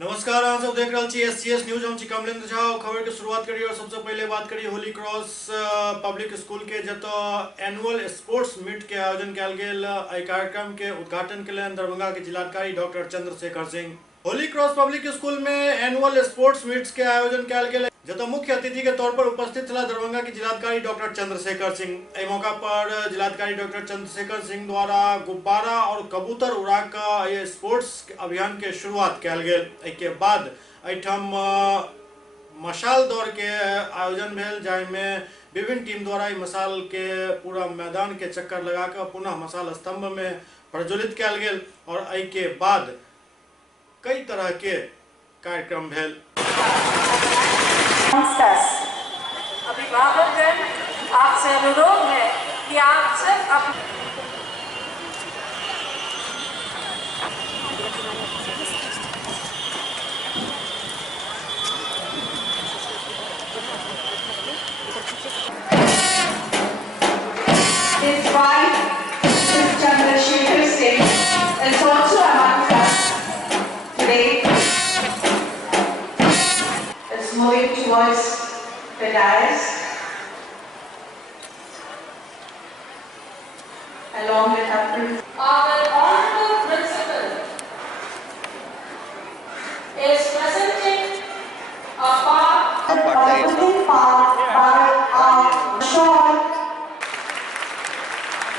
नमस्कार, आप सब देख रहे छी SCS न्यूज। हम छी कमलेंद्र झा। खबर के शुरुआत करिए और सबसे पहले बात करिए होली क्रॉस पब्लिक स्कूल के जतो एनुअल स्पोर्ट्स मीट के आयोजन कल गेल। कार्यक्रम के उद्घाटन के लिए दरभंगा के जिलाधिकारी doctor Chandrashekhar Singh. Holi cross public school में एनुअल स्पोर्ट्स मीट्स के आयोजन कल गेल, जतो मुख्य अतिथि के तौर पर उपस्थित था दरभंगा के जिलाधिकारी डॉक्टर चंद्रशेखर सिंह। इस मौका पर जिलाधिकारी डॉक्टर चंद्रशेखर सिंह द्वारा गुब्बारा और कबूतर उड़ा कर स्पोर्ट्स अभियान के शुरुआत कल गेल। के बाद एठम मशाल दौड़ के आयोजन भेल, जाहिमे विभिन्न टीम द्वारा मशाल के पूरा मैदान के चक्कर लगाकर पुनः मशाल स्तंभ में प्रज्वलित कल गेल और के बाद कई तरह के कार्यक्रम भेल। अभिभावकगण, आपसे अनुरोध है कि आप सब His wife, Mrs. Chandrasekhar Singh, is also among us today. Is moving towards the dais, along with our honorable principal is presenting a part by our short.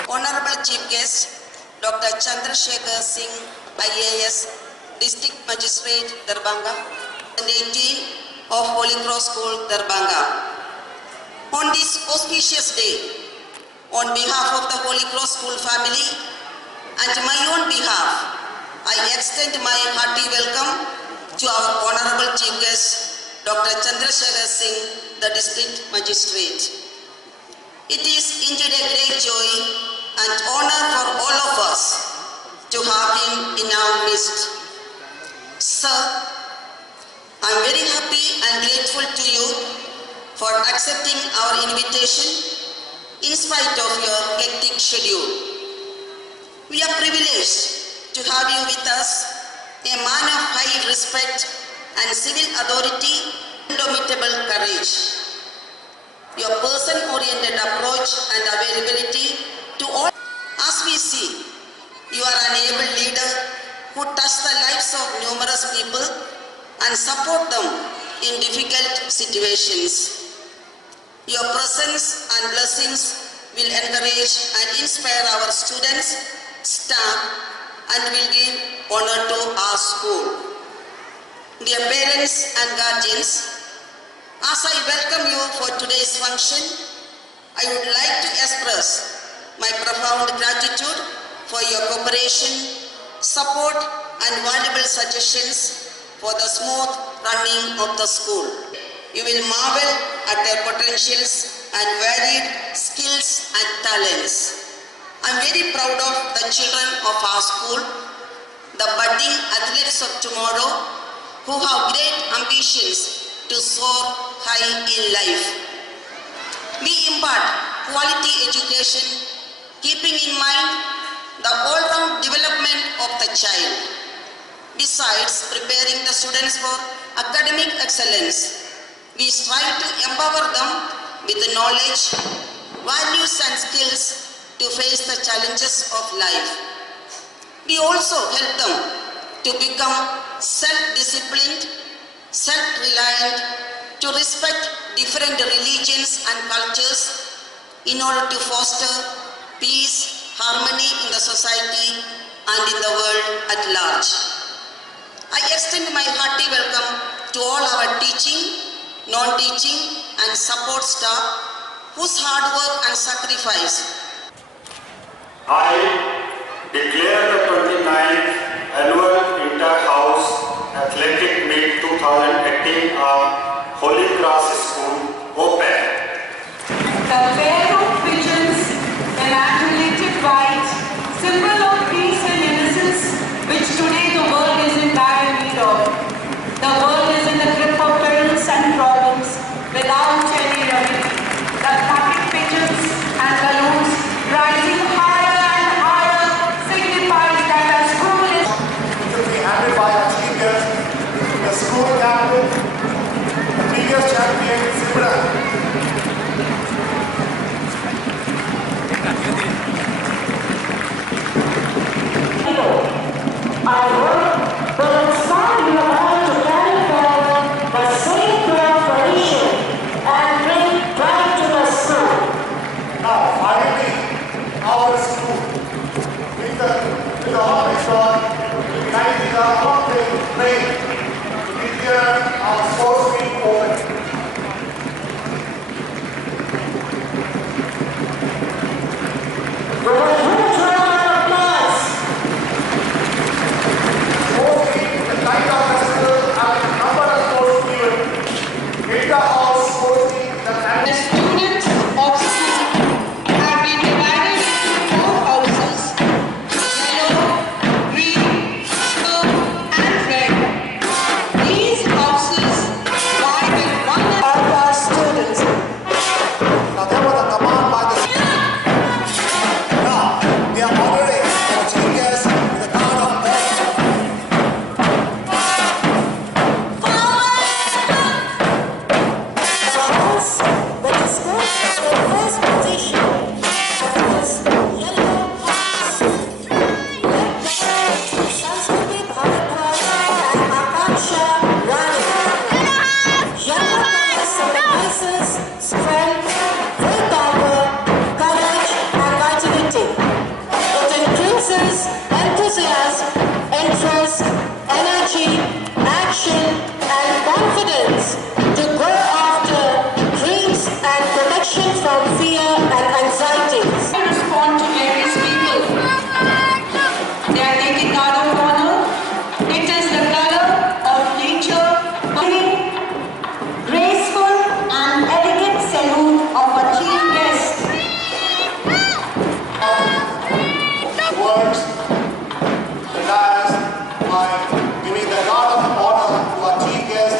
Honorable Chief Guest, Dr. Chandrasekhar Singh, IAS, District Magistrate, Darbhanga, and 18 of Holy Cross School, Darbhanga. On this auspicious day, on behalf of the Holy Cross School family and my own behalf, I extend my hearty welcome to our Honorable Chief Guest, Dr. Chandrasekhar Singh, the District Magistrate. It is indeed a great joy and honor for all of us to have him in our midst. Sir, I am very happy and grateful to you for accepting our invitation in spite of your hectic schedule. We are privileged to have you with us, a man of high respect and civil authority, indomitable courage. Your person-oriented approach and availability to all. As we see, you are an able leader who touch the lives of numerous people and support them in difficult situations. Your presence and blessings will encourage and inspire our students, staff, and will give honor to our school. Dear parents and guardians, as I welcome you for today's function, I would like to express my profound gratitude for your cooperation, support, and valuable suggestions for the smooth running of the school. You will marvel at their potentials and varied skills and talents. I am very proud of the children of our school, the budding athletes of tomorrow who have great ambitions to soar high in life. We impart quality education, keeping in mind the all-round development of the child. Besides preparing the students for academic excellence, we strive to empower them with the knowledge, values and skills to face the challenges of life. We also help them to become self-disciplined, self-reliant, to respect different religions and cultures in order to foster peace, harmony in the society and in the world at large. I extend my hearty welcome to all our teaching, non-teaching and support staff whose hard work and sacrifice. I declare the 29th Annual Inter-House Athletic Meet 2018 of Holy Cross School open. The pair of pigeons, an attenuated white, symbol of peace and innocence, which today the world is in dire need of. The world is in the grip of perils and problems without any remedy. The clapping pigeons and balloons rising higher and higher signifies that our school is by our teachers I hope will inspire you all to carry forward the same proud tradition and bring pride to the school. Now, finally, our school, with the office on, uniting the mountain train to declare our sports meet open. We will huge round of applause. Sports meet is the kind of festival and number of sports events. Inter-house sports meet is an The students of school have been divided into 4 houses: yellow, green, blue, and red. These houses lie with one of our students. Now, there was a command by the Now, they are honoring our chief guest with a card of honor. The house which is first in first position is yellow house. Sanskriti Bharatwala and Akansha Rani. Yellow color symbolizes strength, willpower, courage, and vitality. It increases enthusiasm, interest, energy, action, and confidence to go after dreams and protection from fear and anxieties. I respond to various people. They are taking guard of honor. It is the color of nature, graceful and elegant salute of a chief guest. Words realized by giving the guard of honor to our chief guest.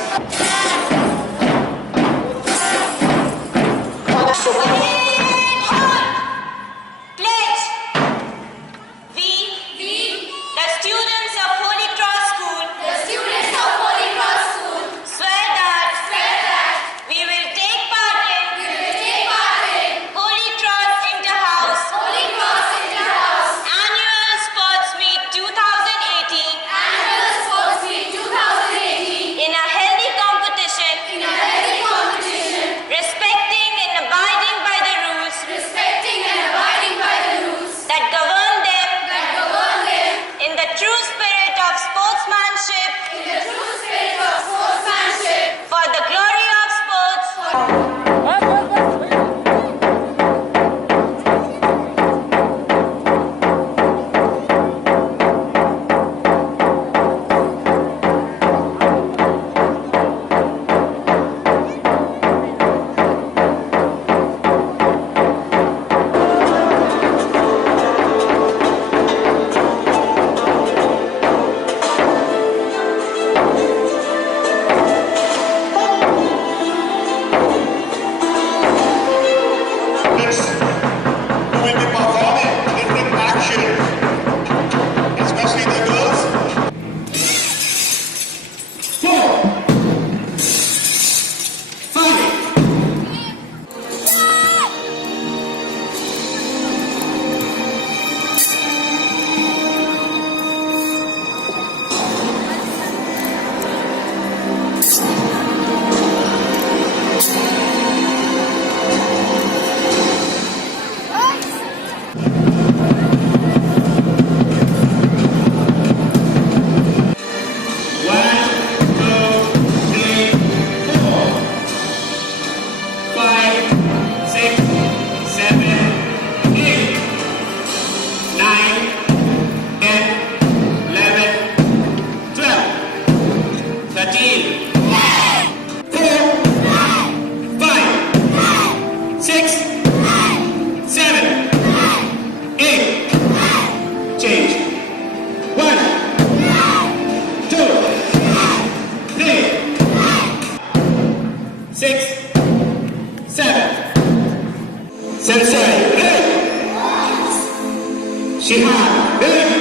Pledge. We, the students of Holy Cross School, swear that, we will take part in Holy Cross Inter-House Annual Sports Meet 2018 in a healthy competition, respecting and abiding by the rules that govern them in the true spirit of sportsmanship for the glory of sports. Who will be performing different actions, especially the girls. 4, 5. Shihab, ready?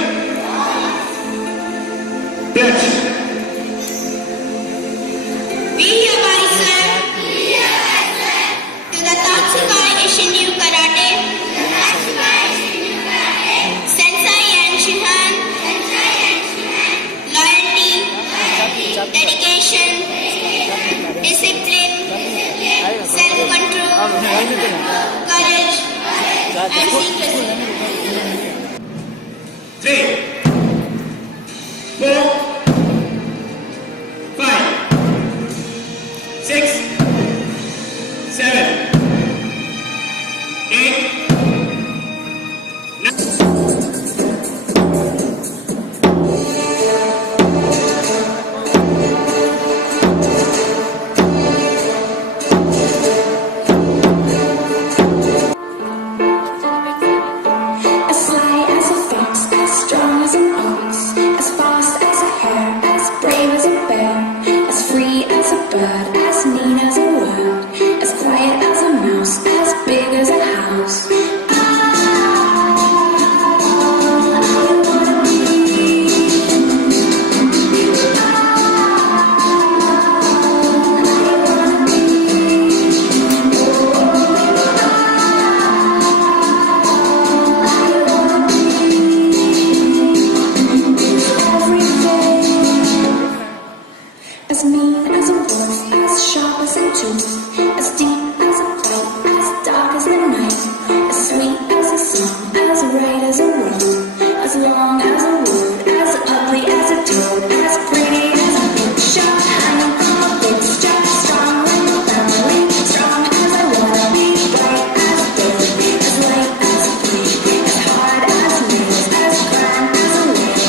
Pledge. We hereby swear courage, and secrecy. 3, 4, 5, 6, 7, 8, As sly as a fox, as strong as an ox, as fast as a hare, as brave as a bear, as free as a bird, as neat as a word, as quiet as a mouse, as big as a house. I wanna be. As mean as a wolf, as sharp as a tooth, as deep as a pipe, as dark as the night, as sweet as a song, as right as a road, as long as a wood, as ugly as a toad, as pretty as a picture, hanging from a big strap, strong like a family, strong as I wanna be, bright as a day, as light as a flame, as hard as nails, as grand as a wave.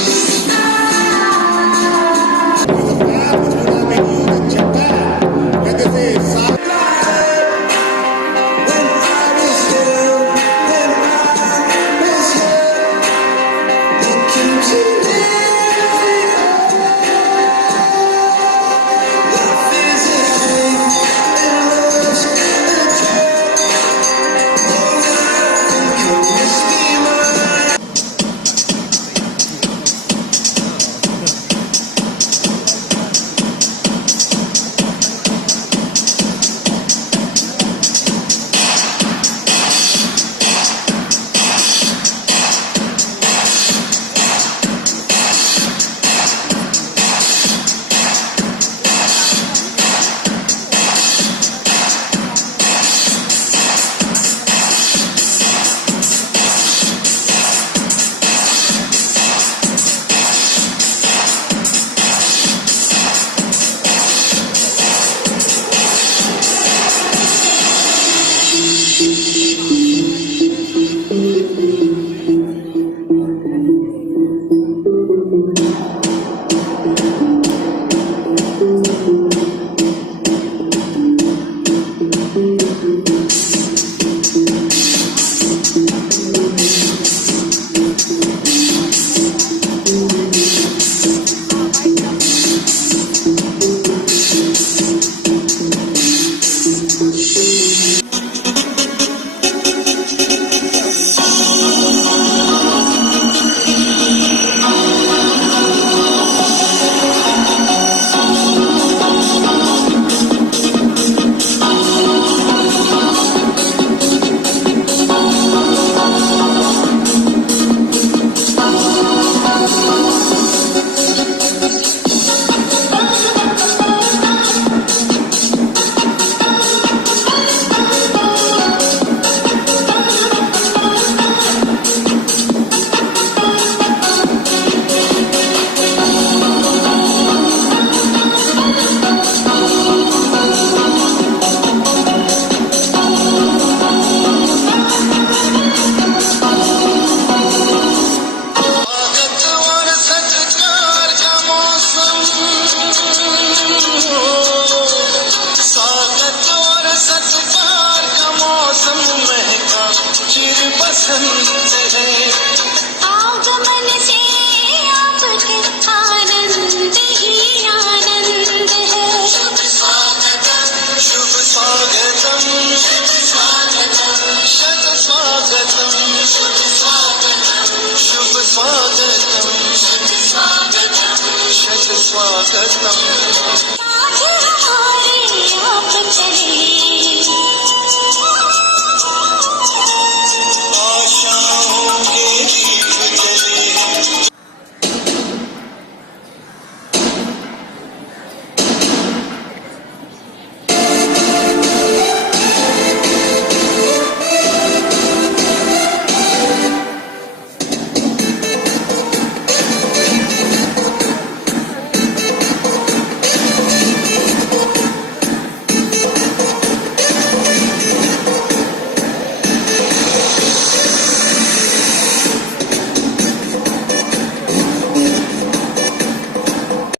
स्वागतम